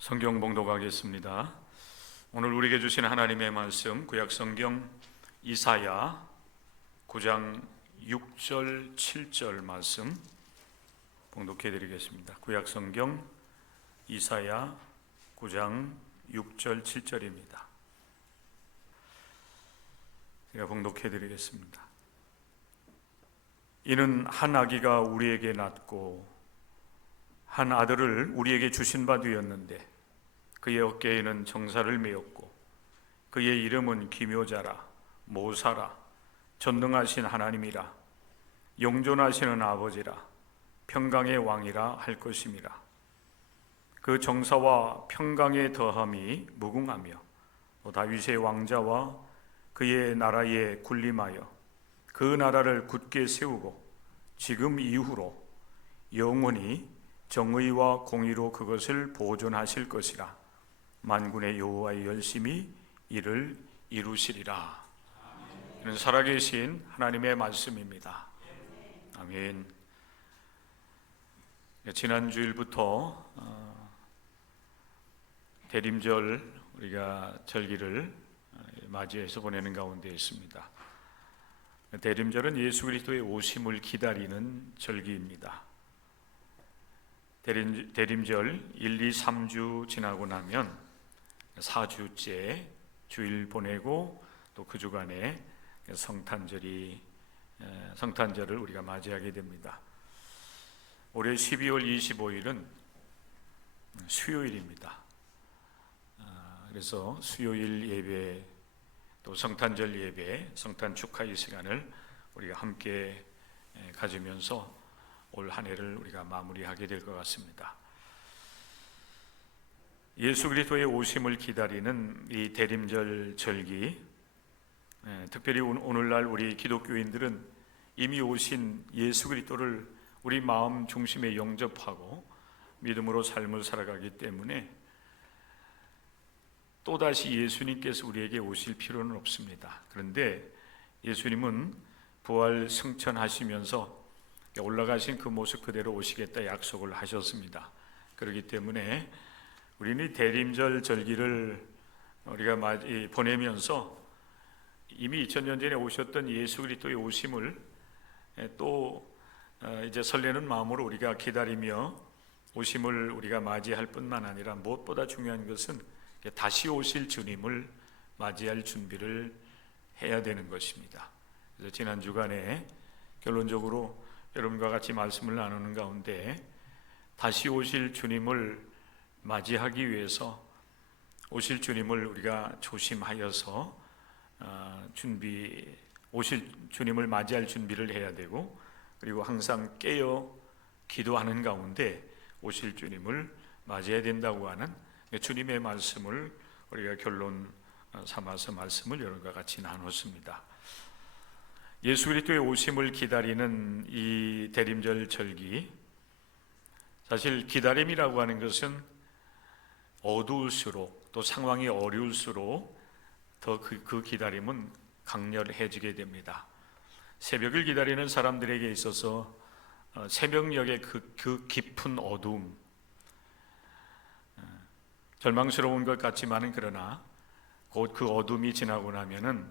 성경 봉독하겠습니다. 오늘 우리에게 주신 하나님의 말씀 구약성경 이사야 9장 6절 7절 말씀 봉독해 드리겠습니다. 구약성경 이사야 9장 6절 7절입니다. 제가 봉독해 드리겠습니다. 이는 한 아기가 우리에게 낳고 한 아들을 우리에게 주신 바 되었는데 그의 어깨에는 정사를 메었고 그의 이름은 기묘자라 모사라 전능하신 하나님이라 영존하시는 아버지라 평강의 왕이라 할 것임이라. 그 정사와 평강의 더함이 무궁하며 또 다윗의 왕자와 그의 나라에 군림하여 그 나라를 굳게 세우고 지금 이후로 영원히 정의와 공의로 그것을 보존하실 것이라. 만군의 여호와의 열심히 이를 이루시리라. 이는 살아계신 하나님의 말씀입니다. 아멘. 지난 주일부터 대림절 우리가 절기를 맞이해서 보내는 가운데 있습니다. 대림절은 예수 그리스도의 오심을 기다리는 절기입니다. 대림절 1, 2, 3주 지나고 나면 4주째 주일 보내고 또 그 주간에 성탄절을 우리가 맞이하게 됩니다. 올해 12월 25일은 수요일입니다. 그래서 수요일 예배 또 성탄절 예배, 성탄 축하의 시간을 우리가 함께 가지면서 올 한 해를 우리가 마무리하게 될 것 같습니다. 예수 그리스도의 오심을 기다리는 이 대림절 절기, 특별히 오늘날 우리 기독교인들은 이미 오신 예수 그리스도를 우리 마음 중심에 영접하고 믿음으로 삶을 살아가기 때문에 또다시 예수님께서 우리에게 오실 필요는 없습니다. 그런데 예수님은 부활 승천하시면서 올라가신 그 모습 그대로 오시겠다 약속을 하셨습니다. 그렇기 때문에 우리는 대림절 절기를 우리가 보내면서 이미 2000년 전에 오셨던 예수 그리스도의 오심을 또 이제 설레는 마음으로 우리가 기다리며 오심을 우리가 맞이할 뿐만 아니라 무엇보다 중요한 것은 다시 오실 주님을 맞이할 준비를 해야 되는 것입니다. 그래서 지난 주간에 결론적으로 여러분과 같이 말씀을 나누는 가운데 다시 오실 주님을 맞이하기 위해서 오실 주님을 우리가 조심하여서 오실 주님을 맞이할 준비를 해야 되고, 그리고 항상 깨어 기도하는 가운데 오실 주님을 맞이해야 된다고 하는 주님의 말씀을 우리가 결론 삼아서 말씀을 여러분과 같이 나눴습니다. 예수 그리스도의 오심을 기다리는 이 대림절 절기, 사실 기다림이라고 하는 것은 어두울수록 또 상황이 어려울수록 더 그 기다림은 강렬해지게 됩니다. 새벽을 기다리는 사람들에게 있어서 새벽녘의 그 깊은 어두움, 절망스러운 것 같지만은 그러나 곧 그 어둠이 지나고 나면은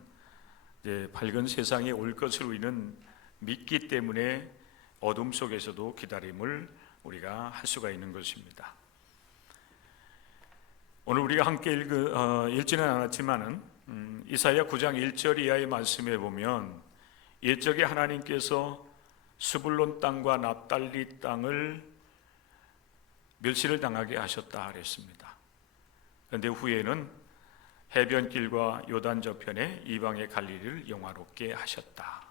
이제 밝은 세상이 올 것을 우리는 믿기 때문에 어둠 속에서도 기다림을 우리가 할 수가 있는 것입니다. 오늘 우리가 함께 읽지는 않았지만은 이사야 9장 1절 이하의 말씀에 보면 옛적에 하나님께서 스불론 땅과 납달리 땅을 멸시를 당하게 하셨다 그랬습니다. 그런데 후에는 해변길과 요단 저편에 이방의 갈릴리를 영화롭게 하셨다.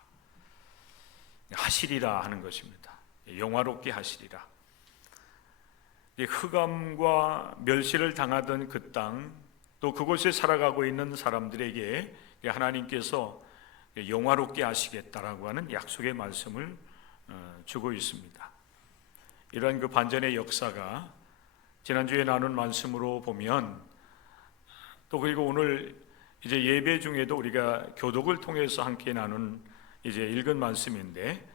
하시리라 하는 것입니다. 영화롭게 하시리라. 흑암과 멸시를 당하던 그 땅, 또 그곳에 살아가고 있는 사람들에게 하나님께서 영화롭게 하시겠다라고 하는 약속의 말씀을 주고 있습니다. 이러한 그 반전의 역사가 지난주에 나눈 말씀으로 보면, 또 그리고 오늘 이제 예배 중에도 우리가 교독을 통해서 함께 나눈 이제 읽은 말씀인데,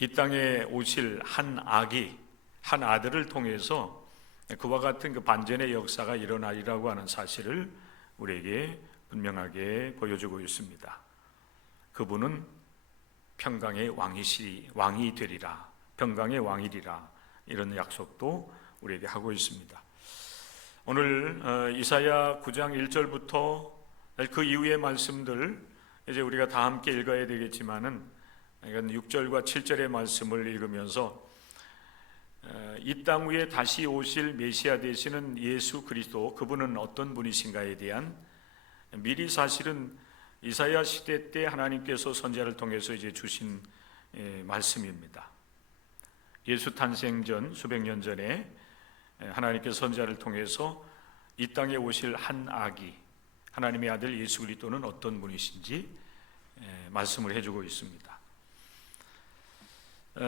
이 땅에 오실 한 아들을 통해서 그와 같은 그 반전의 역사가 일어나리라고 하는 사실을 우리에게 분명하게 보여주고 있습니다. 그분은 평강의 왕이 되리라, 평강의 왕이리라, 이런 약속도 우리에게 하고 있습니다. 오늘 이사야 9장 1절부터 그 이후의 말씀들 이제 우리가 다 함께 읽어야 되겠지만은, 이건 6절과 7절의 말씀을 읽으면서 이 땅 위에 다시 오실 메시아 되시는 예수 그리스도, 그분은 어떤 분이신가에 대한 미리 사실은 이사야 시대 때 하나님께서 선지자를 통해서 이제 주신 말씀입니다. 예수 탄생 전 수백 년 전에 하나님께서 선지자를 통해서 이 땅에 오실 한 아기, 하나님의 아들 예수 그리스도는 어떤 분이신지 말씀을 해주고 있습니다.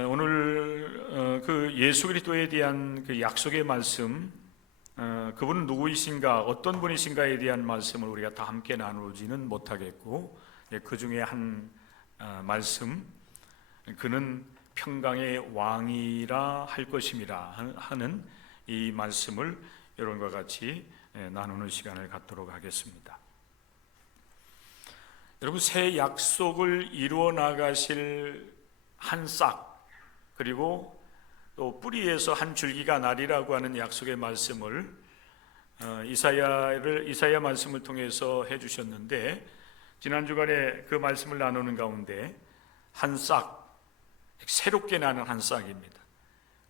오늘 그 예수 그리스도에 대한 그 약속의 말씀, 그분은 누구이신가, 어떤 분이신가에 대한 말씀을 우리가 다 함께 나누지는 못하겠고, 그 중에 한 말씀, 그는 평강의 왕이라 할 것임이라 하는 이 말씀을 여러분과 같이 나누는 시간을 갖도록 하겠습니다. 여러분, 새 약속을 이루어 나가실 한 싹, 그리고 또 뿌리에서 한 줄기가 나리라고 하는 약속의 말씀을 이사야 말씀을 통해서 해주셨는데, 지난 주간에 그 말씀을 나누는 가운데 한 싹, 새롭게 나는 한 싹입니다.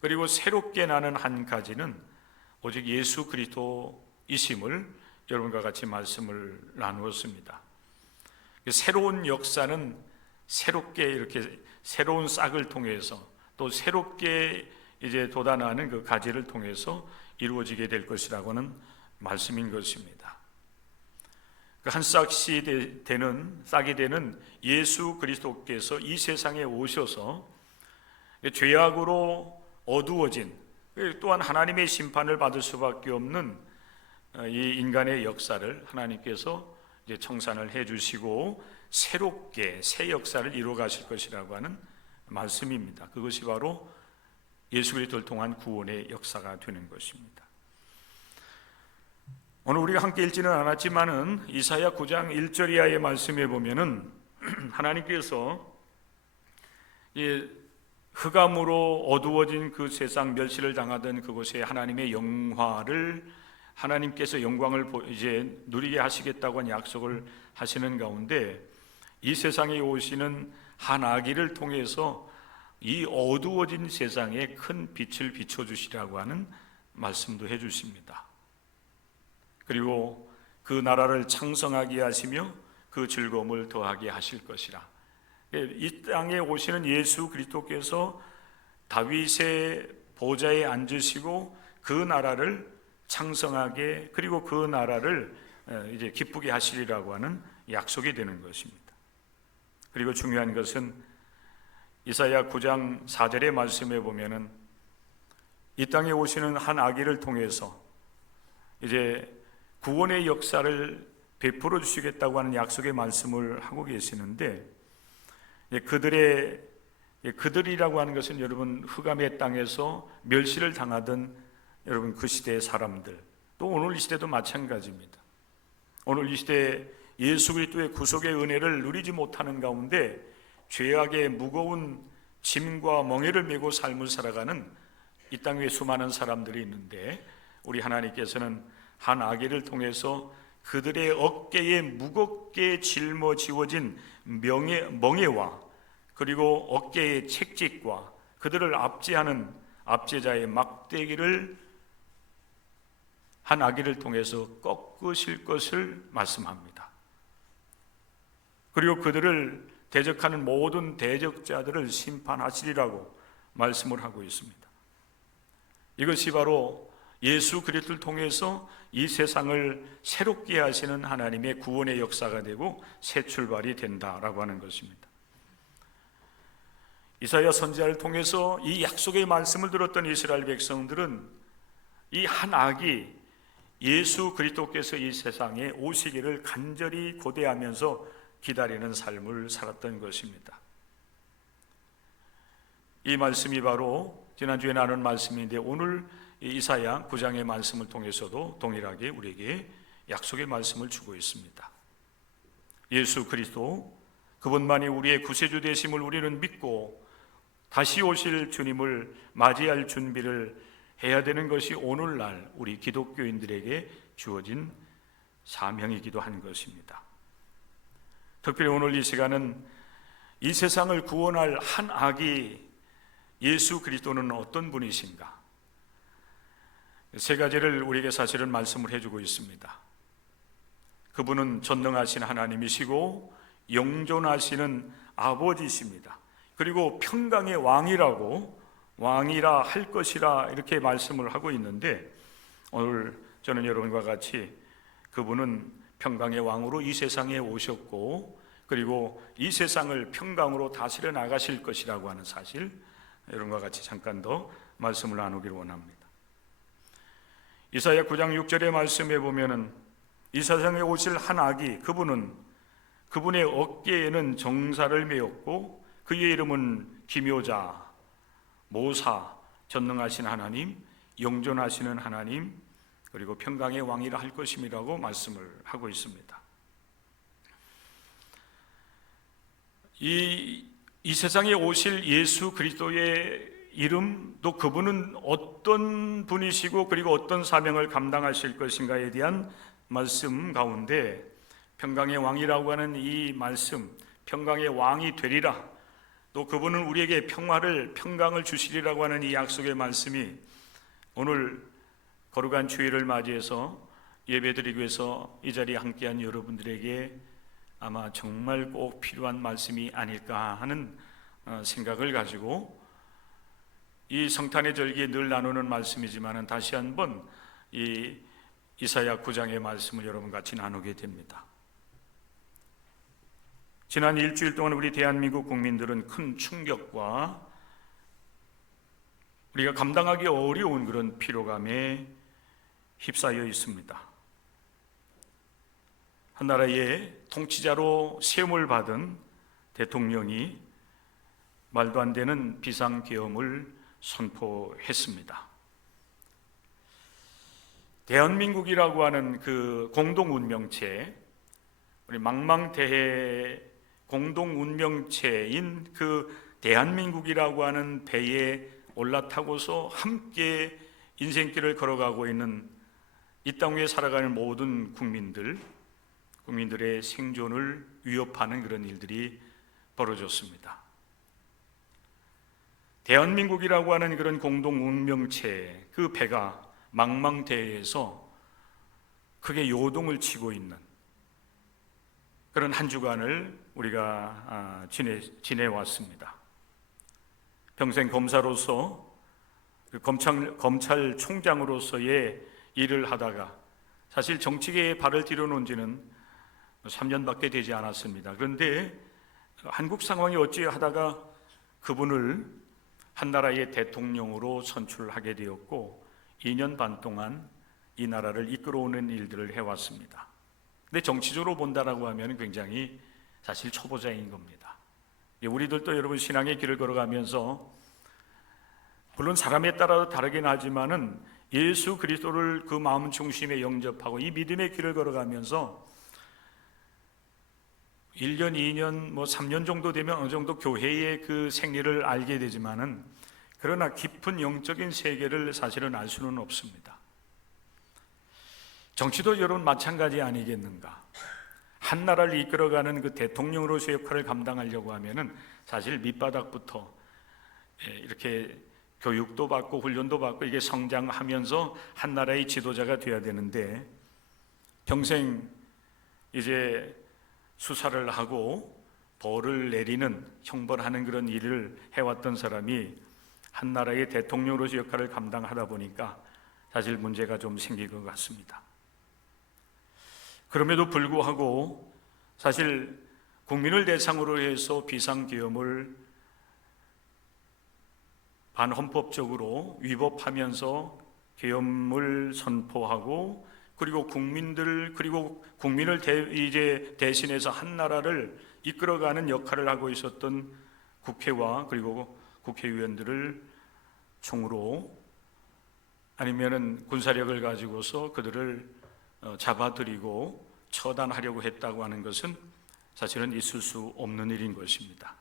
그리고 새롭게 나는 한 가지는 오직 예수 그리스도이심을 여러분과 같이 말씀을 나누었습니다. 새로운 역사는 새롭게 이렇게 새로운 싹을 통해서, 또 새롭게 이제 돋아나는 그 가지를 통해서 이루어지게 될 것이라고 하는 말씀인 것입니다. 그 한 싹이 되는 예수 그리스도께서 이 세상에 오셔서 죄악으로 어두워진, 또한 하나님의 심판을 받을 수밖에 없는 이 인간의 역사를 하나님께서 이제 청산을 해주시고 새롭게 새 역사를 이루어 가실 것이라고 하는 말씀입니다. 그것이 바로 예수 그리스도를 통한 구원의 역사가 되는 것입니다. 오늘 우리가 함께 읽지는 않았지만은 이사야 9장 1절 이하의 말씀에 보면은 하나님께서 이 흑암으로 어두워진 그 세상, 멸시를 당하던 그곳에 하나님의 영화를, 하나님께서 영광을 이제 누리게 하시겠다고 한 약속을 하시는 가운데 이 세상에 오시는 한 아기를 통해서 이 어두워진 세상에 큰 빛을 비춰주시라고 하는 말씀도 해주십니다. 그리고 그 나라를 창성하게 하시며 그 즐거움을 더하게 하실 것이라. 이 땅에 오시는 예수 그리스도께서 다윗의 보좌에 앉으시고 그 나라를 창성하게, 그리고 그 나라를 이제 기쁘게 하시리라고 하는 약속이 되는 것입니다. 그리고 중요한 것은 이사야 9장 4절의 말씀에 보면은 이 땅에 오시는 한 아기를 통해서 이제 구원의 역사를 베풀어 주시겠다고 하는 약속의 말씀을 하고 계시는데, 그들이라고 하는 것은 여러분 흑암의 땅에서 멸시를 당하던 여러분 그 시대의 사람들, 또 오늘 이 시대도 마찬가지입니다. 오늘 이 시대에 예수 그리스도의 구속의 은혜를 누리지 못하는 가운데 죄악의 무거운 짐과 멍에를 메고 삶을 살아가는 이 땅 위에 수많은 사람들이 있는데, 우리 하나님께서는 한 아기를 통해서 그들의 어깨에 무겁게 짊어지워진 멍에와 그리고 어깨의 책직과 그들을 압제하는 압제자의 막대기를 한 아기를 통해서 꺾으실 것을 말씀합니다. 그리고 그들을 대적하는 모든 대적자들을 심판하시리라고 말씀을 하고 있습니다. 이것이 바로 예수 그리스도를 통해서 이 세상을 새롭게 하시는 하나님의 구원의 역사가 되고 새 출발이 된다라고 하는 것입니다. 이사야 선지자를 통해서 이 약속의 말씀을 들었던 이스라엘 백성들은 이 한 아기 예수 그리스도께서 이 세상에 오시기를 간절히 고대하면서 기다리는 삶을 살았던 것입니다. 이 말씀이 바로 지난주에 나눈 말씀인데, 오늘 이사야 9장의 말씀을 통해서도 동일하게 우리에게 약속의 말씀을 주고 있습니다. 예수 그리스도 그분만이 우리의 구세주 되심을 우리는 믿고 다시 오실 주님을 맞이할 준비를 해야 되는 것이 오늘날 우리 기독교인들에게 주어진 사명이기도 한 것입니다. 특별히 오늘 이 시간은 이 세상을 구원할 한 아기 예수 그리스도는 어떤 분이신가? 세 가지를 우리에게 사실은 말씀을 해주고 있습니다. 그분은 전능하신 하나님이시고 영존하시는 아버지십니다. 그리고 평강의 왕이라 할 것이라 이렇게 말씀을 하고 있는데, 오늘 저는 여러분과 같이 그분은 평강의 왕으로 이 세상에 오셨고 그리고 이 세상을 평강으로 다스려 나가실 것이라고 하는 사실, 여러분과 같이 잠깐 더 말씀을 나누기를 원합니다. 이사야 9장 6절의 말씀에 보면은 이 세상에 오실 한 아기, 그분의 어깨에는 정사를 메었고 그의 이름은 기묘자, 모사, 전능하신 하나님, 영존하시는 하나님, 그리고 평강의 왕이라 할 것임이라고 말씀을 하고 있습니다. 이 세상에 오실 예수 그리스도의 이름, 또 그분은 어떤 분이시고 그리고 어떤 사명을 감당하실 것인가에 대한 말씀 가운데 평강의 왕이라고 하는 이 말씀, 평강의 왕이 되리라, 또 그분은 우리에게 평강을 주시리라고 하는 이 약속의 말씀이 오늘 거룩한 주일을 맞이해서 예배드리기 위해서 이 자리에 함께한 여러분들에게 아마 정말 꼭 필요한 말씀이 아닐까 하는 생각을 가지고 이 성탄의 절기에 늘 나누는 말씀이지만 다시 한번 이 이사야 9장의 말씀을 여러분 같이 나누게 됩니다. 지난 일주일 동안 우리 대한민국 국민들은 큰 충격과 우리가 감당하기 어려운 그런 피로감에 휩싸여 있습니다. 한 나라의 통치자로 세움을 받은 대통령이 말도 안 되는 비상계엄을 선포했습니다. 대한민국이라고 하는 그 공동운명체, 우리 망망대해 공동운명체인 그 대한민국이라고 하는 배에 올라타고서 함께 인생길을 걸어가고 있는 이 땅 위에 살아가는 모든 국민들의 생존을 위협하는 그런 일들이 벌어졌습니다. 대한민국이라고 하는 그런 공동운명체, 그 배가 망망대해에서 크게 요동을 치고 있는 그런 한 주간을 우리가 지내왔습니다. 평생 검사로서, 검찰총장으로서의 일을 하다가 사실 정치계에 발을 들여놓은 지는 3년밖에 되지 않았습니다. 그런데 한국 상황이 어찌하다가 그분을 한 나라의 대통령으로 선출하게 되었고 2년 반 동안 이 나라를 이끌어오는 일들을 해왔습니다. 근데 정치적으로 본다라고 하면 굉장히 사실 초보자인 겁니다. 우리들도 여러분 신앙의 길을 걸어가면서 물론 사람에 따라 다르긴 하지만은 예수 그리스도를 그 마음 중심에 영접하고 이 믿음의 길을 걸어가면서 1년, 2년, 3년 정도 되면 어느 정도 교회의 그 생리를 알게 되지만은 그러나 깊은 영적인 세계를 사실은 알 수는 없습니다. 정치도 여러분 마찬가지 아니겠는가? 한 나라를 이끌어가는 그 대통령으로서의 역할을 감당하려고 하면은 사실 밑바닥부터 이렇게 교육도 받고 훈련도 받고 이게 성장하면서 한 나라의 지도자가 되어야 되는데 평생 이제 수사를 하고 벌을 내리는, 형벌하는 그런 일을 해왔던 사람이 한 나라의 대통령으로서 역할을 감당하다 보니까 사실 문제가 좀 생긴 것 같습니다. 그럼에도 불구하고 사실 국민을 대상으로 해서 비상계엄을 반헌법적으로 위법하면서 계엄을 선포하고 그리고 국민을 이제 대신해서 한 나라를 이끌어가는 역할을 하고 있었던 국회와 그리고 국회의원들을 총으로 아니면은 군사력을 가지고서 그들을 잡아들이고 처단하려고 했다고 하는 것은 사실은 있을 수 없는 일인 것입니다.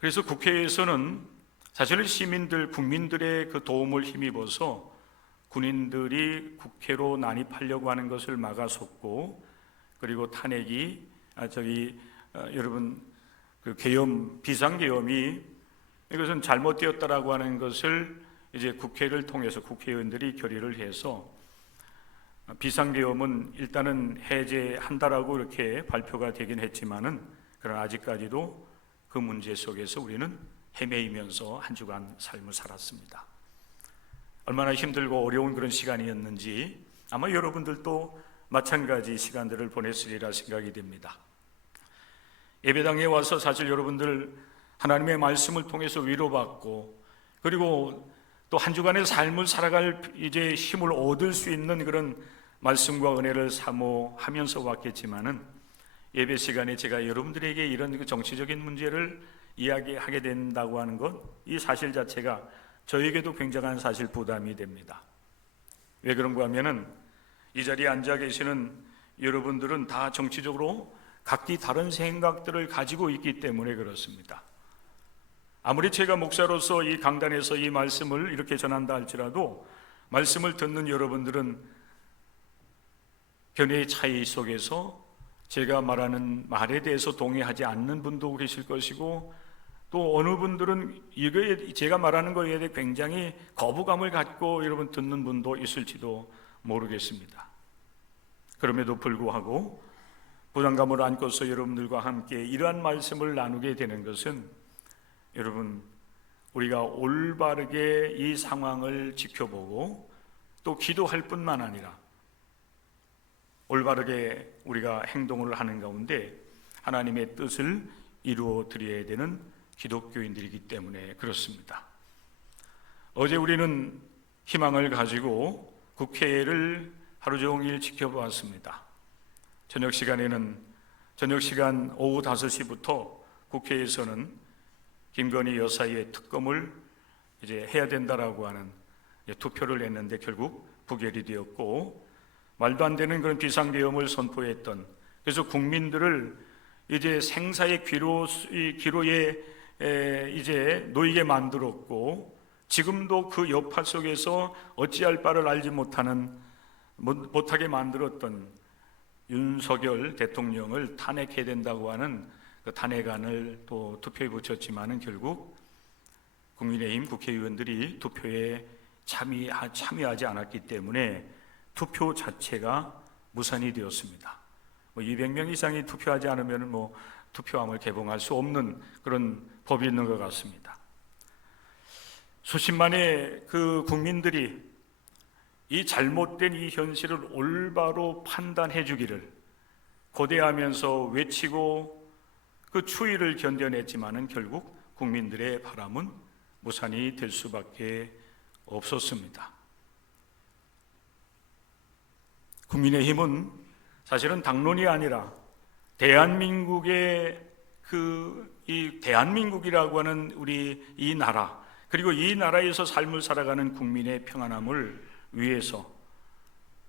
그래서 국회에서는 사실은 시민들, 국민들의 그 도움을 힘입어서 군인들이 국회로 난입하려고 하는 것을 막아섰고, 그리고 탄핵이 여러분 그 계엄, 비상계엄이 이것은 잘못되었다라고 하는 것을 이제 국회를 통해서 국회의원들이 결의를 해서 비상계엄은 일단은 해제한다라고 이렇게 발표가 되긴 했지만은, 그러나 아직까지도 그 문제 속에서 우리는 헤매이면서 한 주간 삶을 살았습니다. 얼마나 힘들고 어려운 그런 시간이었는지 아마 여러분들도 마찬가지 시간들을 보냈으리라 생각이 됩니다. 예배당에 와서 사실 여러분들 하나님의 말씀을 통해서 위로받고, 그리고 또 한 주간의 삶을 살아갈 이제 힘을 얻을 수 있는 그런 말씀과 은혜를 사모하면서 왔겠지만은, 예배 시간에 제가 여러분들에게 이런 그 정치적인 문제를 이야기하게 된다고 하는 것, 이 사실 자체가 저에게도 굉장한 사실 부담이 됩니다. 왜 그런가 하면은 이 자리에 앉아 계시는 여러분들은 다 정치적으로 각기 다른 생각들을 가지고 있기 때문에 그렇습니다. 아무리 제가 목사로서 이 강단에서 이 말씀을 이렇게 전한다 할지라도 말씀을 듣는 여러분들은 견해의 차이 속에서 제가 말하는 말에 대해서 동의하지 않는 분도 계실 것이고, 또 어느 분들은 이거에 제가 말하는 거에 대해 굉장히 거부감을 갖고 여러분 듣는 분도 있을지도 모르겠습니다. 그럼에도 불구하고 부담감을 안고서 여러분들과 함께 이러한 말씀을 나누게 되는 것은, 여러분 우리가 올바르게 이 상황을 지켜보고 또 기도할 뿐만 아니라 올바르게 우리가 행동을 하는 가운데 하나님의 뜻을 이루어 드려야 되는 기독교인들이기 때문에 그렇습니다. 어제 우리는 희망을 가지고 국회를 하루 종일 지켜보았습니다. 저녁 시간 오후 5시부터 국회에서는 김건희 여사의 특검을 이제 해야 된다라고 하는 투표를 했는데 결국 부결이 되었고, 말도 안 되는 그런 비상계엄을 선포했던, 그래서 국민들을 이제 생사의 기로에 이제 놓이게 만들었고, 지금도 그 여파 속에서 어찌할 바를 알지 못하게 만들었던 윤석열 대통령을 탄핵해야 된다고 하는 그 탄핵안을 또 투표에 붙였지만은 결국 국민의힘 국회의원들이 투표에 참여하지 않았기 때문에 투표 자체가 무산이 되었습니다. 200명 이상이 투표하지 않으면 투표함을 개봉할 수 없는 그런 법이 있는 것 같습니다. 수십만의 그 국민들이 이 잘못된 이 현실을 올바로 판단해 주기를 고대하면서 외치고 그 추위를 견뎌냈지만은 결국 국민들의 바람은 무산이 될 수밖에 없었습니다. 국민의힘은 사실은 당론이 아니라 대한민국의 이 대한민국이라고 하는 우리 이 나라, 그리고 이 나라에서 삶을 살아가는 국민의 평안함을 위해서,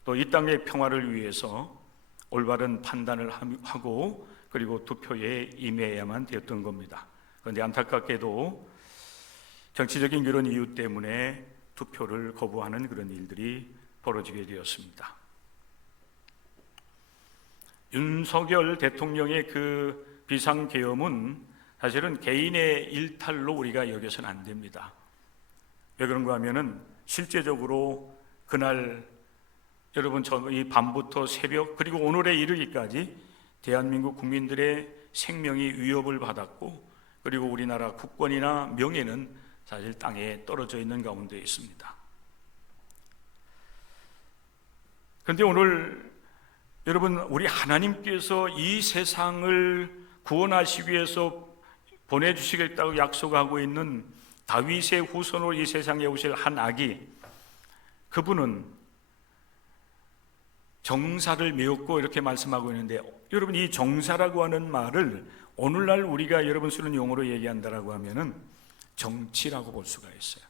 또 이 땅의 평화를 위해서 올바른 판단을 하고 그리고 투표에 임해야만 되었던 겁니다. 그런데 안타깝게도 정치적인 그런 이유 때문에 투표를 거부하는 그런 일들이 벌어지게 되었습니다. 윤석열 대통령의 그 비상계엄은 사실은 개인의 일탈로 우리가 여겨서는 안 됩니다. 왜 그런가 하면은 실제적으로 그날 여러분 이 밤부터 새벽 그리고 오늘에 이르기까지 대한민국 국민들의 생명이 위협을 받았고, 그리고 우리나라 국권이나 명예는 사실 땅에 떨어져 있는 가운데 있습니다. 그런데 오늘 여러분 우리 하나님께서 이 세상을 구원하시기 위해서 보내주시겠다고 약속하고 있는 다윗의 후손으로 이 세상에 오실 한 아기, 그분은 정사를 메웠고 이렇게 말씀하고 있는데, 여러분 이 정사라고 하는 말을 오늘날 우리가 여러분 쓰는 용어로 얘기한다라고 하면은 정치라고 볼 수가 있어요.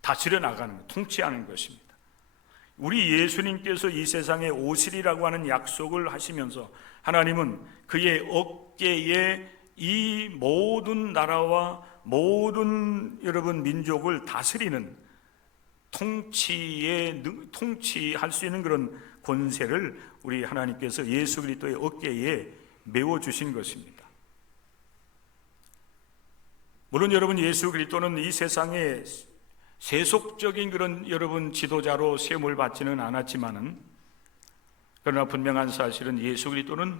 다스려 나가는 것, 통치하는 것입니다. 우리 예수님께서 이 세상에 오시리라고 하는 약속을 하시면서 하나님은 그의 어깨에 이 모든 나라와 모든 여러분 민족을 다스리는 통치할 수 있는 그런 권세를 우리 하나님께서 예수 그리스도의 어깨에 메워 주신 것입니다. 물론 여러분, 예수 그리스도는 이 세상에 세속적인 그런 여러분 지도자로 세움을 받지는 않았지만은, 그러나 분명한 사실은 예수 그리스도를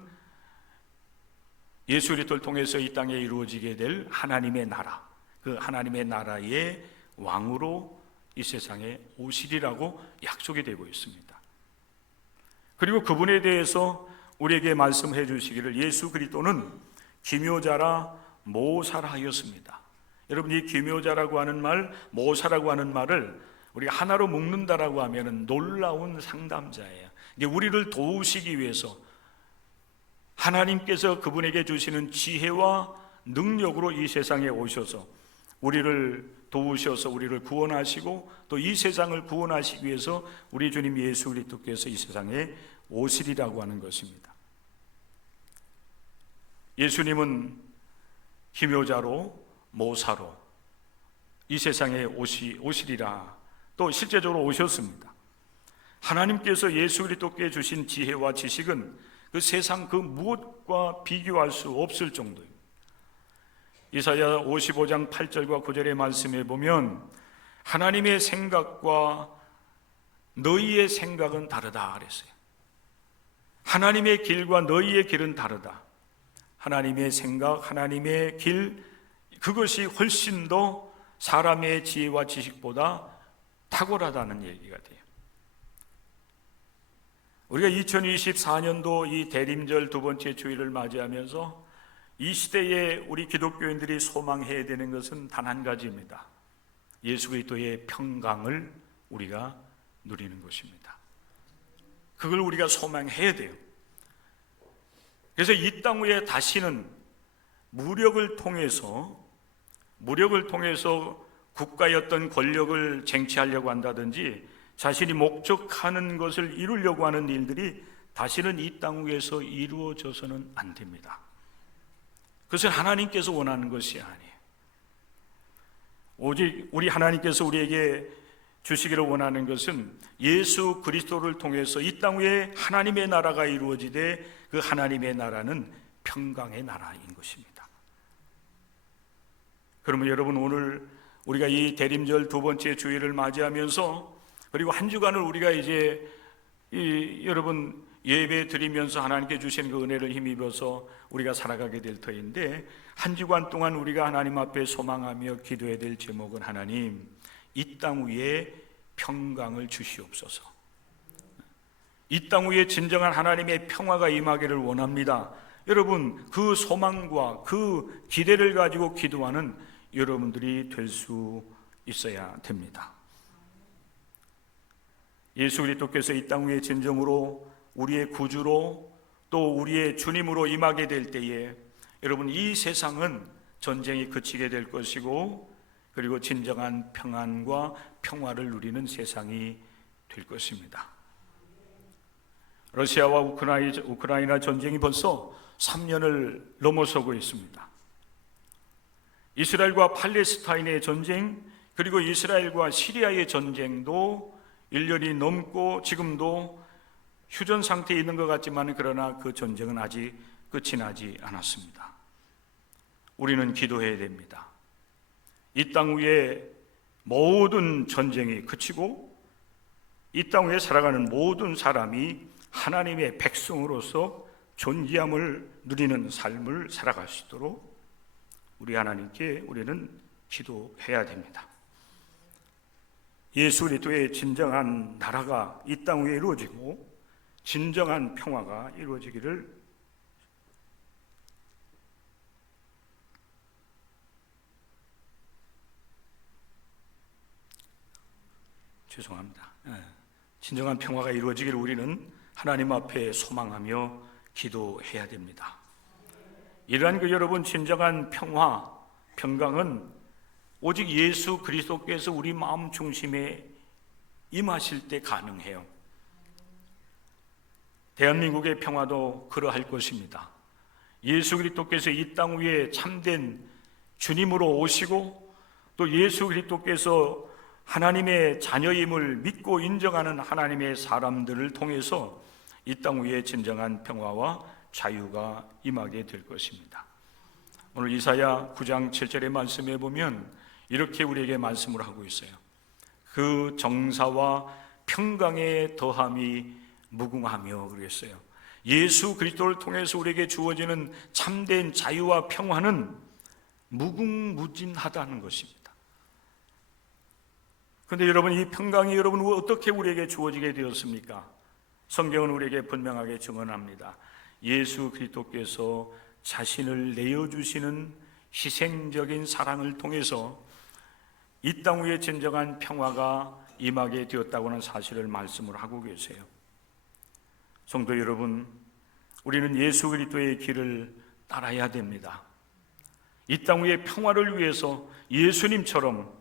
통해서 이 땅에 이루어지게 될 하나님의 나라, 그 하나님의 나라의 왕으로 이 세상에 오시리라고 약속이 되고 있습니다. 그리고 그분에 대해서 우리에게 말씀해 주시기를 예수 그리스도는 기묘자라 모사라 하였습니다. 여러분, 이 기묘자라고 하는 말, 모사라고 하는 말을 우리가 하나로 묶는다라고 하면은 놀라운 상담자예요. 이게 우리를 도우시기 위해서 하나님께서 그분에게 주시는 지혜와 능력으로 이 세상에 오셔서 우리를 도우셔서 우리를 구원하시고 또 이 세상을 구원하시기 위해서 우리 주님 예수 그리스도께서 이 세상에 오시리라고 하는 것입니다. 예수님은 기묘자로 모사로 이 세상에 오시리라, 또 실제적으로 오셨습니다. 하나님께서 예수 그리스도께 주신 지혜와 지식은 그 세상 그 무엇과 비교할 수 없을 정도입니다. 이사야 55장 8절과 9절의 말씀에 보면 하나님의 생각과 너희의 생각은 다르다 그랬어요. 하나님의 길과 너희의 길은 다르다. 하나님의 생각, 하나님의 길, 그것이 훨씬 더 사람의 지혜와 지식보다 탁월하다는 얘기가 돼요. 우리가 2024년도 이 대림절 두 번째 주일을 맞이하면서 이 시대에 우리 기독교인들이 소망해야 되는 것은 단 한 가지입니다. 예수 그리스도의 평강을 우리가 누리는 것입니다. 그걸 우리가 소망해야 돼요. 그래서 이 땅 위에 다시는 무력을 통해서 국가의 어떤 권력을 쟁취하려고 한다든지 자신이 목적하는 것을 이루려고 하는 일들이 다시는 이 땅 위에서 이루어져서는 안 됩니다. 그것은 하나님께서 원하는 것이 아니에요. 오직 우리 하나님께서 우리에게 주시기를 원하는 것은 예수 그리스도를 통해서 이 땅 위에 하나님의 나라가 이루어지되 그 하나님의 나라는 평강의 나라인 것입니다. 그러면 여러분, 오늘 우리가 이 대림절 두 번째 주일을 맞이하면서 그리고 한 주간을 우리가 이제 여러분 예배 드리면서 하나님께 주신 그 은혜를 힘입어서 우리가 살아가게 될 터인데, 한 주간 동안 우리가 하나님 앞에 소망하며 기도해야 될 제목은 하나님, 이 땅 위에 평강을 주시옵소서. 이 땅 위에 진정한 하나님의 평화가 임하기를 원합니다. 여러분, 그 소망과 그 기대를 가지고 기도하는 여러분들이 될 수 있어야 됩니다. 예수 그리스도께서 이 땅 위에 진정으로 우리의 구주로 또 우리의 주님으로 임하게 될 때에 여러분, 이 세상은 전쟁이 그치게 될 것이고 그리고 진정한 평안과 평화를 누리는 세상이 될 것입니다. 러시아와 우크라이나 전쟁이 벌써 3년을 넘어서고 있습니다. 이스라엘과 팔레스타인의 전쟁, 그리고 이스라엘과 시리아의 전쟁도 1년이 넘고 지금도 휴전 상태에 있는 것 같지만 그러나 그 전쟁은 아직 끝이 나지 않았습니다. 우리는 기도해야 됩니다. 이 땅 위에 모든 전쟁이 그치고 이 땅 위에 살아가는 모든 사람이 하나님의 백성으로서 존귀함을 누리는 삶을 살아갈 수 있도록 우리 하나님께 우리는 기도해야 됩니다. 예수 그리스도의 진정한 나라가 이 땅 위에 이루어지고 진정한 평화가 이루어지기를 진정한 평화가 이루어지기를 우리는 하나님 앞에 소망하며 기도해야 됩니다. 이러한 여러분 진정한 평화, 평강은 오직 예수 그리스도께서 우리 마음 중심에 임하실 때 가능해요. 대한민국의 평화도 그러할 것입니다. 예수 그리스도께서 이 땅 위에 참된 주님으로 오시고 또 예수 그리스도께서 하나님의 자녀임을 믿고 인정하는 하나님의 사람들을 통해서 이 땅 위에 진정한 평화와 자유가 임하게 될 것입니다. 오늘 이사야 9장 7절의 말씀에 보면 이렇게 우리에게 말씀을 하고 있어요. 그 정사와 평강의 더함이 무궁하며 그랬어요. 예수 그리스도를 통해서 우리에게 주어지는 참된 자유와 평화는 무궁무진하다는 것입니다. 그런데 여러분, 이 평강이 여러분 어떻게 우리에게 주어지게 되었습니까? 성경은 우리에게 분명하게 증언합니다. 예수 그리스도께서 자신을 내어주시는 희생적인 사랑을 통해서 이 땅 위에 진정한 평화가 임하게 되었다고 하는 사실을 말씀을 하고 계세요. 성도 여러분, 우리는 예수 그리스도의 길을 따라야 됩니다. 이 땅 위의 평화를 위해서 예수님처럼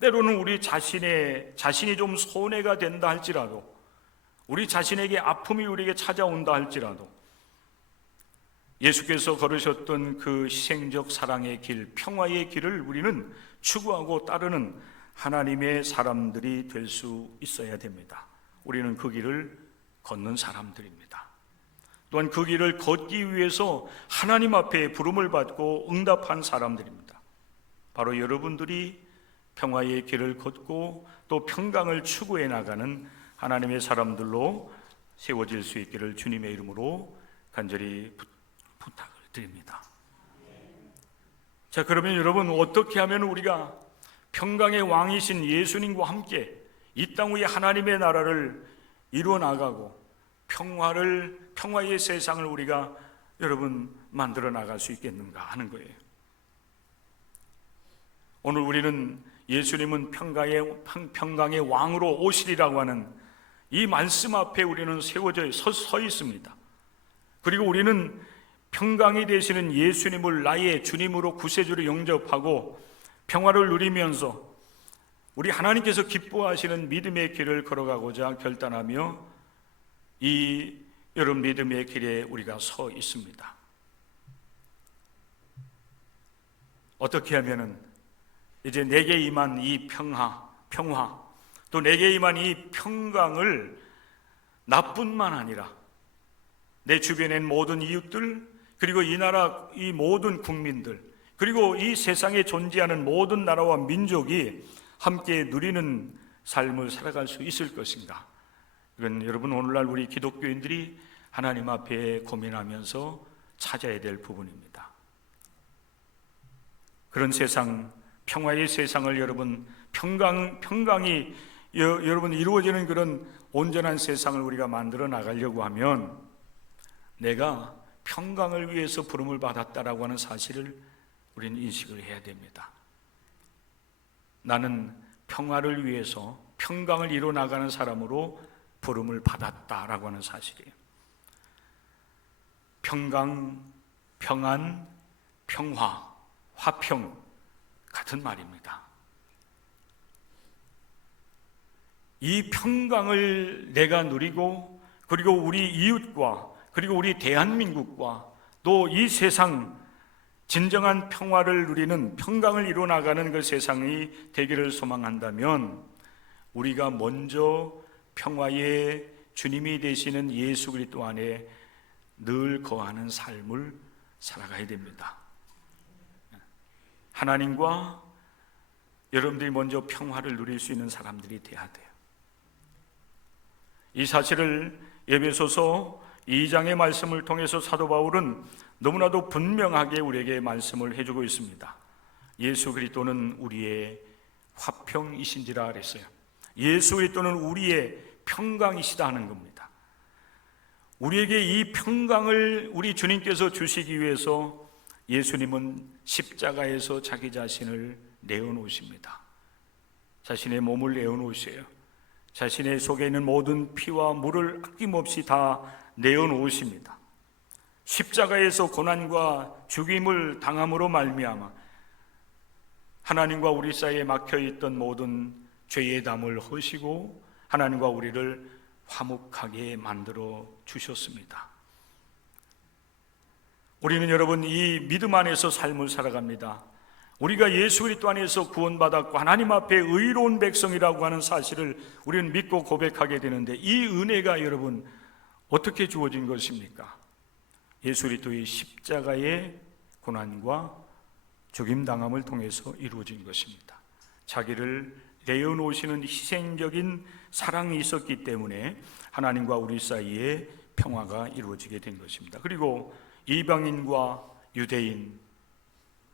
때로는 우리 자신이 좀 손해가 된다 할지라도, 우리 자신에게 아픔이 우리에게 찾아온다 할지라도 예수께서 걸으셨던 그 희생적 사랑의 길, 평화의 길을 우리는 추구하고 따르는 하나님의 사람들이 될 수 있어야 됩니다. 우리는 그 길을 걷는 사람들입니다. 또한 그 길을 걷기 위해서 하나님 앞에 부름을 받고 응답한 사람들입니다. 바로 여러분들이 평화의 길을 걷고 또 평강을 추구해 나가는 하나님의 사람들로 세워질 수 있기를 주님의 이름으로 간절히 부탁을 드립니다. 자, 그러면 여러분, 어떻게 하면 우리가 평강의 왕이신 예수님과 함께 이 땅 위에 하나님의 나라를 이루어 나가고 평화의 세상을 우리가 여러분 만들어 나갈 수 있겠는가 하는 거예요. 오늘 우리는 예수님은 평강의 왕으로 오시리라고 하는 이 말씀 앞에 우리는 세워져 서 있습니다. 그리고 우리는 평강이 되시는 예수님을 나의 주님으로 구세주로 영접하고 평화를 누리면서 우리 하나님께서 기뻐하시는 믿음의 길을 걸어가고자 결단하며 이 여러분 믿음의 길에 우리가 서 있습니다. 어떻게 하면은 이제 내게 임한 이 평화 또 내게 임한 이 평강을 나뿐만 아니라 내 주변엔 모든 이웃들, 그리고 이 나라 이 모든 국민들, 그리고 이 세상에 존재하는 모든 나라와 민족이 함께 누리는 삶을 살아갈 수 있을 것인가? 이건 여러분 오늘날 우리 기독교인들이 하나님 앞에 고민하면서 찾아야 될 부분입니다. 그런 세상, 평화의 세상을 여러분 평강이 여러분 이루어지는 그런 온전한 세상을 우리가 만들어 나가려고 하면 내가 평강을 위해서 부름을 받았다라고 하는 사실을 우리는 인식을 해야 됩니다. 나는 평화를 위해서 평강을 이루어 나가는 사람으로 부름을 받았다라고 하는 사실이에요. 평강, 평안, 평화, 화평 같은 말입니다. 이 평강을 내가 누리고 그리고 우리 이웃과 그리고 우리 대한민국과 또 이 세상 진정한 평화를 누리는 평강을 이루어 나가는 그 세상이 되기를 소망한다면 우리가 먼저 평화의 주님이 되시는 예수 그리스도 안에 늘 거하는 삶을 살아가야 됩니다. 하나님과 여러분들이 먼저 평화를 누릴 수 있는 사람들이 돼야 돼요. 이 사실을 에베소서 2장의 말씀을 통해서 사도 바울은 너무나도 분명하게 우리에게 말씀을 해주고 있습니다. 예수 그리스도는 우리의 화평이신지라 그랬어요. 예수 그리스도는 우리의 평강이시다 하는 겁니다. 우리에게 이 평강을 우리 주님께서 주시기 위해서 예수님은 십자가에서 자기 자신을 내어놓으십니다. 자신의 몸을 내어놓으셔요. 자신의 속에 있는 모든 피와 물을 아낌없이 다 내어놓으십니다. 십자가에서 고난과 죽임을 당함으로 말미암아 하나님과 우리 사이에 막혀있던 모든 죄의 담을 허시고 하나님과 우리를 화목하게 만들어 주셨습니다. 우리는 여러분 이 믿음 안에서 삶을 살아갑니다. 우리가 예수 그리스도 안에서 구원받았고 하나님 앞에 의로운 백성이라고 하는 사실을 우리는 믿고 고백하게 되는데, 이 은혜가 여러분 어떻게 주어진 것입니까? 예수 그리스도의 십자가의 고난과 죽임당함을 통해서 이루어진 것입니다. 자기를 내어놓으시는 희생적인 사랑이 있었기 때문에 하나님과 우리 사이에 평화가 이루어지게 된 것입니다. 그리고 이방인과 유대인,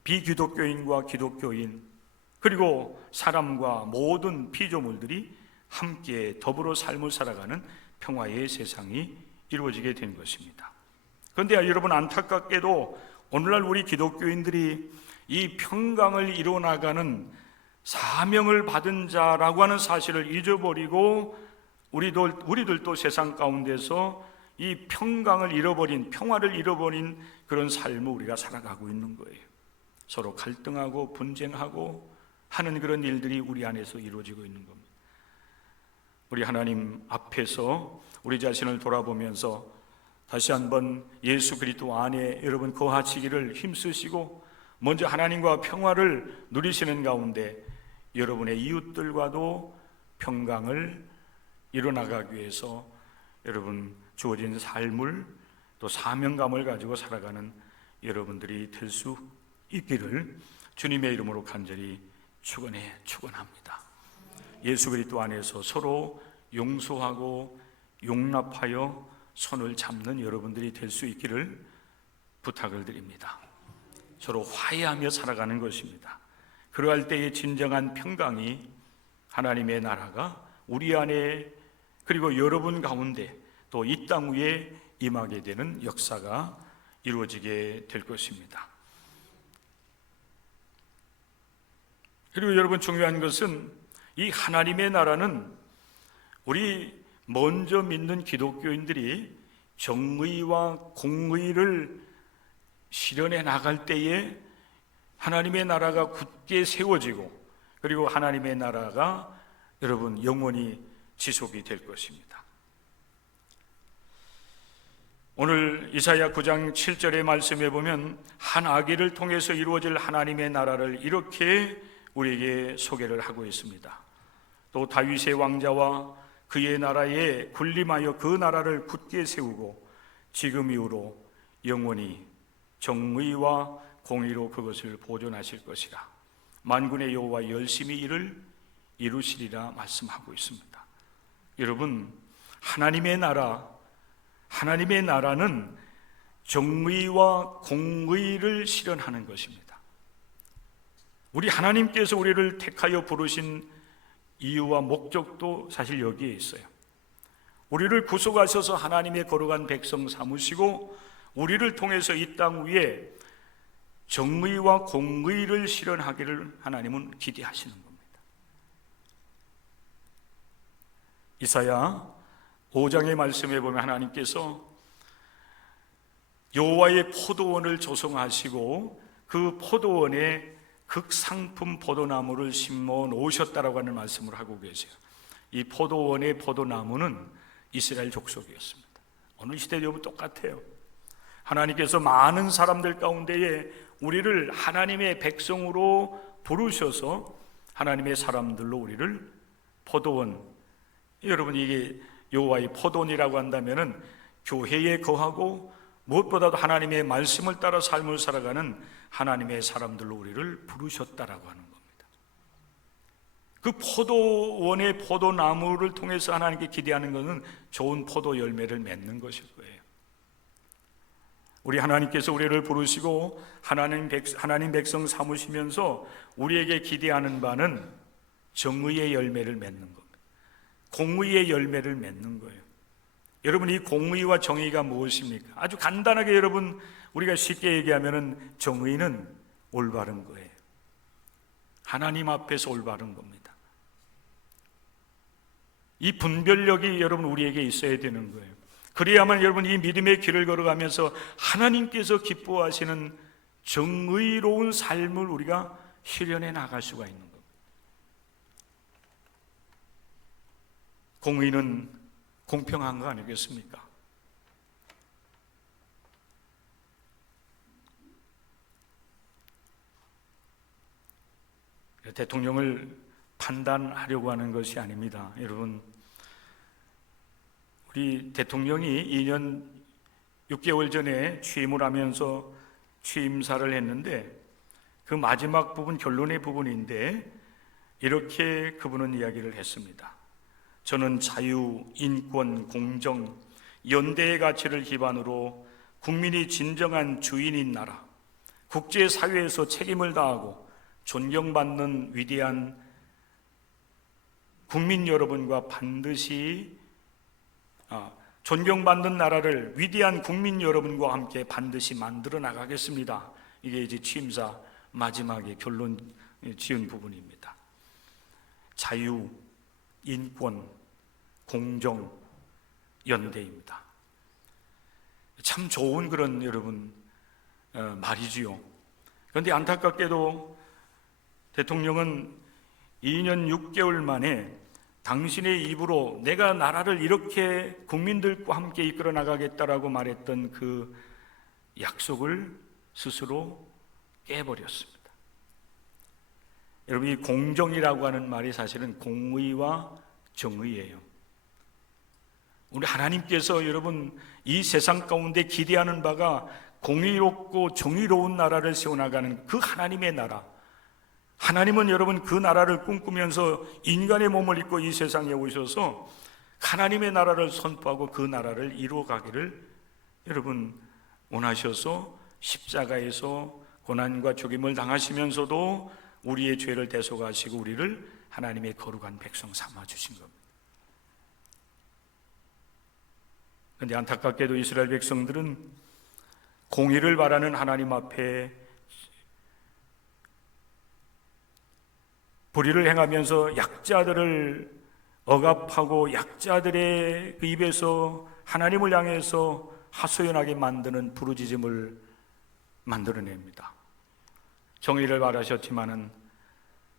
비기독교인과 기독교인, 그리고 사람과 모든 피조물들이 함께 더불어 삶을 살아가는 평화의 세상이 이루어지게 된 것입니다. 그런데 여러분, 안타깝게도 오늘날 우리 기독교인들이 이 평강을 이뤄나가는 사명을 받은 자라고 하는 사실을 잊어버리고 우리들도 세상 가운데서 이 평강을 잃어버린, 평화를 잃어버린 그런 삶을 우리가 살아가고 있는 거예요. 서로 갈등하고 분쟁하고 하는 그런 일들이 우리 안에서 이루어지고 있는 겁니다. 우리 하나님 앞에서 우리 자신을 돌아보면서 다시 한번 예수 그리스도 안에 여러분 거하시기를 힘쓰시고 먼저 하나님과 평화를 누리시는 가운데 여러분의 이웃들과도 평강을 이뤄나가기 위해서 여러분 주어진 삶을 또 사명감을 가지고 살아가는 여러분들이 될 수 있기를 주님의 이름으로 간절히 축원합니다. 예수 그리스도 안에서 서로 용서하고 용납하여 손을 잡는 여러분들이 될 수 있기를 부탁을 드립니다. 서로 화해하며 살아가는 것입니다. 그러할 때의 진정한 평강이 하나님의 나라가 우리 안에 그리고 여러분 가운데 또 이 땅 위에 임하게 되는 역사가 이루어지게 될 것입니다. 그리고 여러분, 중요한 것은 이 하나님의 나라는 우리 먼저 믿는 기독교인들이 정의와 공의를 실현해 나갈 때에 하나님의 나라가 굳게 세워지고 그리고 하나님의 나라가 여러분 영원히 지속이 될 것입니다. 오늘 이사야 9장 7절의 말씀에 보면 한 아기를 통해서 이루어질 하나님의 나라를 이렇게 우리에게 소개를 하고 있습니다. 또 다윗의 왕자와 그의 나라에 군림하여 그 나라를 굳게 세우고 지금 이후로 영원히 정의와 공의로 그것을 보존하실 것이라. 만군의 여호와 열심히 이를 이루시리라 말씀하고 있습니다. 여러분, 하나님의 나라는 정의와 공의를 실현하는 것입니다. 우리 하나님께서 우리를 택하여 부르신 이유와 목적도 사실 여기에 있어요. 우리를 구속하셔서 하나님의 거룩한 백성 삼으시고 우리를 통해서 이 땅 위에 정의와 공의를 실현하기를 하나님은 기대하시는 겁니다. 이사야 5장의 말씀에 보면 하나님께서 여호와의 포도원을 조성하시고 그 포도원에 극상품 포도나무를 심어 놓으셨다라고 하는 말씀을 하고 계세요. 이 포도원의 포도나무는 이스라엘 족속이었습니다. 오늘 시대도 똑같아요. 하나님께서 많은 사람들 가운데에 우리를 하나님의 백성으로 부르셔서 하나님의 사람들로 우리를 포도원, 여러분 이게 여호와의 포도원이라고 한다면은 교회에 거하고 무엇보다도 하나님의 말씀을 따라 삶을 살아가는 하나님의 사람들로 우리를 부르셨다라고 하는 겁니다. 그 포도원의 포도나무를 통해서 하나님께 기대하는 것은 좋은 포도 열매를 맺는 것일 거예요. 우리 하나님께서 우리를 부르시고 하나님 백성 삼으시면서 우리에게 기대하는 바는 정의의 열매를 맺는 겁니다. 공의의 열매를 맺는 거예요. 여러분, 이 공의와 정의가 무엇입니까? 아주 간단하게 여러분 우리가 쉽게 얘기하면은 정의는 올바른 거예요. 하나님 앞에서 올바른 겁니다. 이 분별력이 여러분 우리에게 있어야 되는 거예요. 그래야만 여러분 이 믿음의 길을 걸어가면서 하나님께서 기뻐하시는 정의로운 삶을 우리가 실현해 나갈 수가 있는 겁니다. 공의는 공평한 거 아니겠습니까? 대통령을 판단하려고 하는 것이 아닙니다. 여러분, 우리 대통령이 2년 6개월 전에 취임을 하면서 취임사를 했는데 그 마지막 부분, 결론의 부분인데 이렇게 그분은 이야기를 했습니다. 저는 자유, 인권, 공정, 연대의 가치를 기반으로 국민이 진정한 주인인 나라, 국제사회에서 책임을 다하고 존경받는 위대한 국민 여러분과 존경받는 나라를 위대한 국민 여러분과 함께 반드시 만들어 나가겠습니다. 이게 이제 취임사 마지막에 결론 지은 부분입니다. 자유, 인권, 공정, 연대입니다. 참 좋은 그런 여러분 말이지요. 그런데 안타깝게도 대통령은 2년 6개월 만에 당신의 입으로 내가 나라를 이렇게 국민들과 함께 이끌어 나가겠다라고 말했던 그 약속을 스스로 깨버렸습니다. 여러분, 이 공정이라고 하는 말이 사실은 공의와 정의예요. 우리 하나님께서 여러분 이 세상 가운데 기대하는 바가 공의롭고 정의로운 나라를 세워나가는 그 하나님의 나라. 하나님은 여러분 그 나라를 꿈꾸면서 인간의 몸을 입고 이 세상에 오셔서 하나님의 나라를 선포하고 그 나라를 이루어가기를 여러분 원하셔서 십자가에서 고난과 죽임을 당하시면서도 우리의 죄를 대속하시고 우리를 하나님의 거룩한 백성 삼아 주신 겁니다. 그런데 안타깝게도 이스라엘 백성들은 공의를 바라는 하나님 앞에 불의를 행하면서 약자들을 억압하고 약자들의 그 입에서 하나님을 향해서 하소연하게 만드는 부르짖음을 만들어냅니다. 정의를 바라셨지만은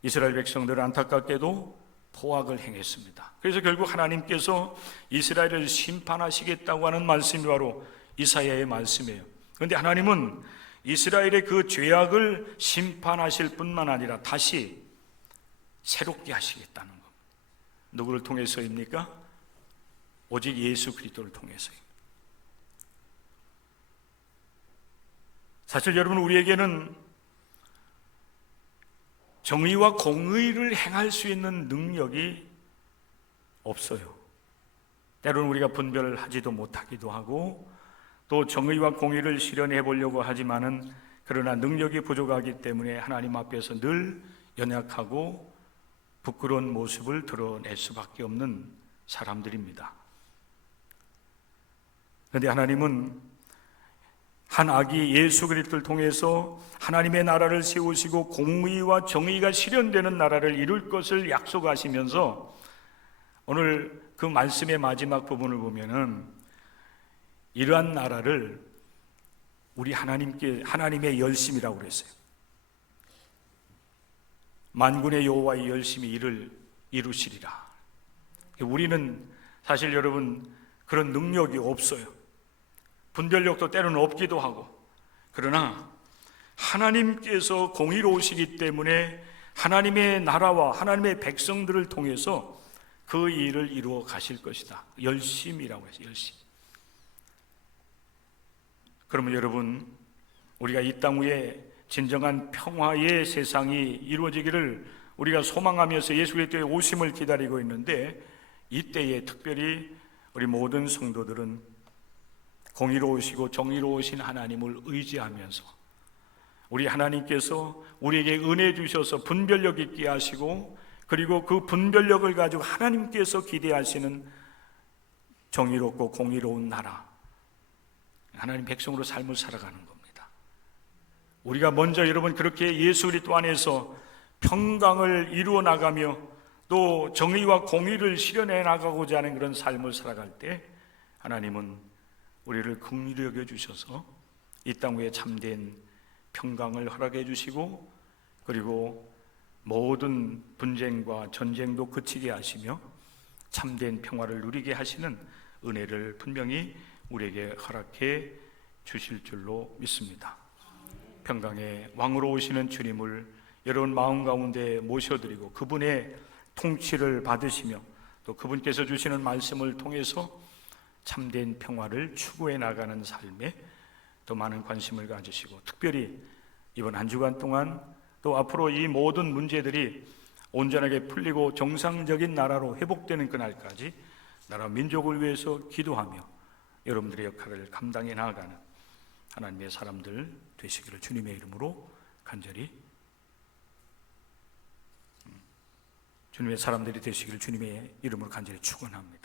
이스라엘 백성들은 안타깝게도 포악을 행했습니다. 그래서 결국 하나님께서 이스라엘을 심판하시겠다고 하는 말씀이 바로 이사야의 말씀이에요. 그런데 하나님은 이스라엘의 그 죄악을 심판하실 뿐만 아니라 다시 새롭게 하시겠다는 겁니다. 누구를 통해서입니까? 오직 예수 그리스도를 통해서입니다. 사실 여러분, 우리에게는 정의와 공의를 행할 수 있는 능력이 없어요. 때로는 우리가 분별하지도 못하기도 하고 또 정의와 공의를 실현해 보려고 하지만은 그러나 능력이 부족하기 때문에 하나님 앞에서 늘 연약하고 부끄러운 모습을 드러낼 수밖에 없는 사람들입니다. 그런데 하나님은 한 아기 예수 그리스도를 통해서 하나님의 나라를 세우시고 공의와 정의가 실현되는 나라를 이룰 것을 약속하시면서 오늘 그 말씀의 마지막 부분을 보면은 이러한 나라를 우리 하나님의 열심이라고 그랬어요. 만군의 여호와의 열심히 이를 이루시리라. 우리는 사실 여러분 그런 능력이 없어요. 분별력도 때로는 없기도 하고, 그러나 하나님께서 공의로우시기 때문에 하나님의 나라와 하나님의 백성들을 통해서 그 일을 이루어 가실 것이다. 열심이라고 해서 열심. 그러면 여러분, 우리가 이 땅 위에 진정한 평화의 세상이 이루어지기를 우리가 소망하면서 예수 그리스도의 오심을 기다리고 있는데, 이때에 특별히 우리 모든 성도들은 공의로우시고 정의로우신 하나님을 의지하면서 우리 하나님께서 우리에게 은혜 주셔서 분별력 있게 하시고, 그리고 그 분별력을 가지고 하나님께서 기대하시는 정의롭고 공의로운 나라, 하나님 백성으로 삶을 살아가는 겁니다. 우리가 먼저 여러분 그렇게 예수 그리스도 안에서 평강을 이루어 나가며 또 정의와 공의를 실현해 나가고자 하는 그런 삶을 살아갈 때 하나님은 우리를 긍휼히 여겨 주셔서 이 땅 위에 참된 평강을 허락해 주시고 그리고 모든 분쟁과 전쟁도 그치게 하시며 참된 평화를 누리게 하시는 은혜를 분명히 우리에게 허락해 주실 줄로 믿습니다. 평강의 왕으로 오시는 주님을 여러분 마음 가운데 모셔드리고 그분의 통치를 받으시며 또 그분께서 주시는 말씀을 통해서 참된 평화를 추구해 나가는 삶에 더 많은 관심을 가지시고, 특별히 이번 한 주간 동안 또 앞으로 이 모든 문제들이 온전하게 풀리고 정상적인 나라로 회복되는 그날까지 나라 민족을 위해서 기도하며 여러분들의 역할을 감당해 나가는 하나님의 사람들 되시기를 주님의 이름으로 간절히 주님의 사람들이 되시기를 주님의 이름으로 간절히 축원합니다.